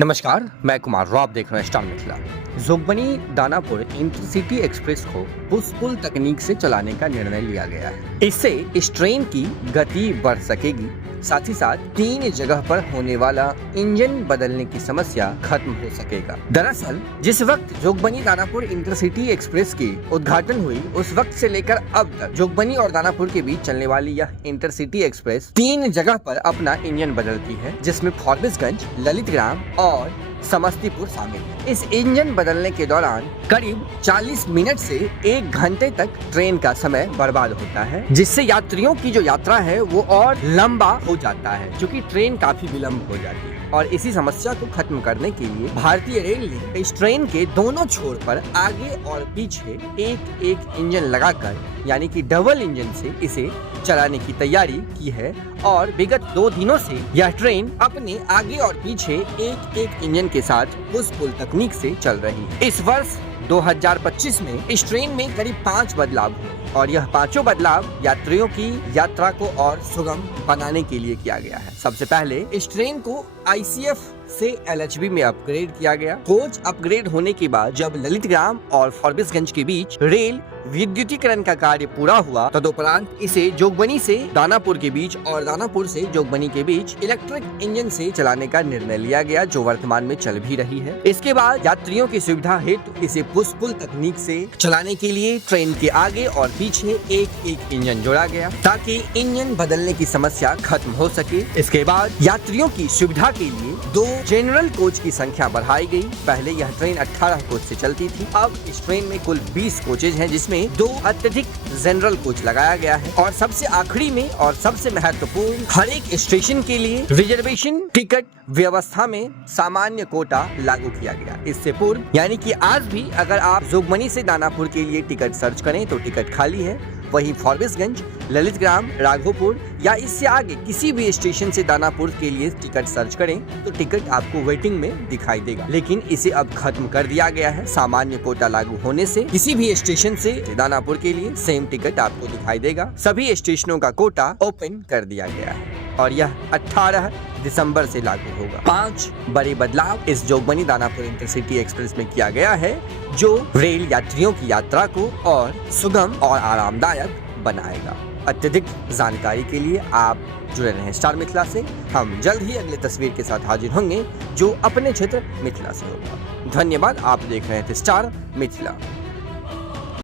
नमस्कार, मैं कुमार राव, आप देख रहे हैं star Mithila. Jogbani Danapur intercity express को पुश पुल तकनीक से चलाने का निर्णय लिया गया है। इससे इस ट्रेन की गति बढ़ सकेगी, साथ ही साथ 3 जगह पर होने वाला इंजन बदलने की समस्या खत्म हो सकेगा। दरअसल जिस वक्त जोगबनी दानापुर इंटरसिटी एक्सप्रेस की उद्घाटन हुई, उस वक्त से लेकर अब तक जोगबनी और दानापुर के बीच चलने वाली यह इंटरसिटी एक्सप्रेस 3 जगह पर अपना इंजन बदलती है, जिसमें फॉरबिसगंज, ललितग्राम और समस्तीपुर शामिल है। इस इंजन बदलने के दौरान करीब 40 मिनट से 1 घंटे तक ट्रेन का समय बर्बाद होता है, जिससे यात्रियों की जो यात्रा है वो और लंबा हो जाता है, क्योंकि ट्रेन काफी विलम्ब हो जाती है। और इसी समस्या को खत्म करने के लिए भारतीय रेल ने इस ट्रेन के दोनों छोर पर आगे और पीछे एक इंजन लगाकर, यानी कि डबल इंजन से इसे चलाने की तैयारी की है। और विगत 2 दिनों से यह ट्रेन अपने आगे और पीछे एक इंजन के साथ पुश पुल तकनीक से चल रही है। इस वर्ष 2025 में इस ट्रेन में करीब 5 बदलाव हुए और यह 5 बदलाव यात्रियों की यात्रा को और सुगम बनाने के लिए किया गया है। सबसे पहले इस ट्रेन को ICF से LHB में अपग्रेड किया गया। कोच अपग्रेड होने के बाद जब ललितग्राम और फॉरबिसगंज के बीच रेल विद्युतीकरण का कार्य पूरा हुआ, तदुपरांत इसे जोगबनी से दानापुर के बीच और दानापुर से जोगबनी के बीच इलेक्ट्रिक इंजन से चलाने का निर्णय लिया गया, जो वर्तमान में चल भी रही है। इसके बाद यात्रियों की सुविधा हेतु इसे पुश पुल तकनीक से चलाने के लिए ट्रेन के आगे और पीछे एक इंजन जोड़ा गया, ताकि इंजन बदलने की समस्या खत्म हो सके। इसके बाद यात्रियों की सुविधा के लिए 2 जनरल कोच की संख्या बढ़ाई गई। पहले यह ट्रेन 18 कोच से चलती थी, अब इस ट्रेन में कुल 20 कोचेज हैं, जिसमें 2 अत्यधिक जनरल कोच लगाया गया है। और सबसे आखिरी में और सबसे महत्वपूर्ण, हर एक स्टेशन के लिए रिजर्वेशन टिकट व्यवस्था में सामान्य कोटा लागू किया गया। इससे पूर्व, यानी कि आज भी अगर आप जोगबनी से दानापुर के लिए टिकट सर्च करें तो टिकट खाली है। वहीं फॉरबिसगंज, ललितग्राम, राघोपुर या इससे आगे किसी भी स्टेशन से दानापुर के लिए टिकट सर्च करें तो टिकट आपको वेटिंग में दिखाई देगा, लेकिन इसे अब खत्म कर दिया गया है। सामान्य कोटा लागू होने से किसी भी स्टेशन से दानापुर के लिए सेम टिकट आपको दिखाई देगा। सभी स्टेशनों का कोटा ओपन कर दिया गया है और यह 18 दिसंबर से लागू होगा। 5 बड़े बदलाव इस जोगबनी दानापुर इंटरसिटी एक्सप्रेस में किया गया है, जो रेल यात्रियों की यात्रा को और सुगम और आरामदायक बनाएगा। अत्यधिक जानकारी के लिए आप जुड़े रहें स्टार मिथिला से। हम जल्द ही अगले तस्वीर के साथ हाजिर होंगे, जो अपने क्षेत्र मिथिला से होगा। धन्यवाद। आप देख रहे थे स्टार मिथिला।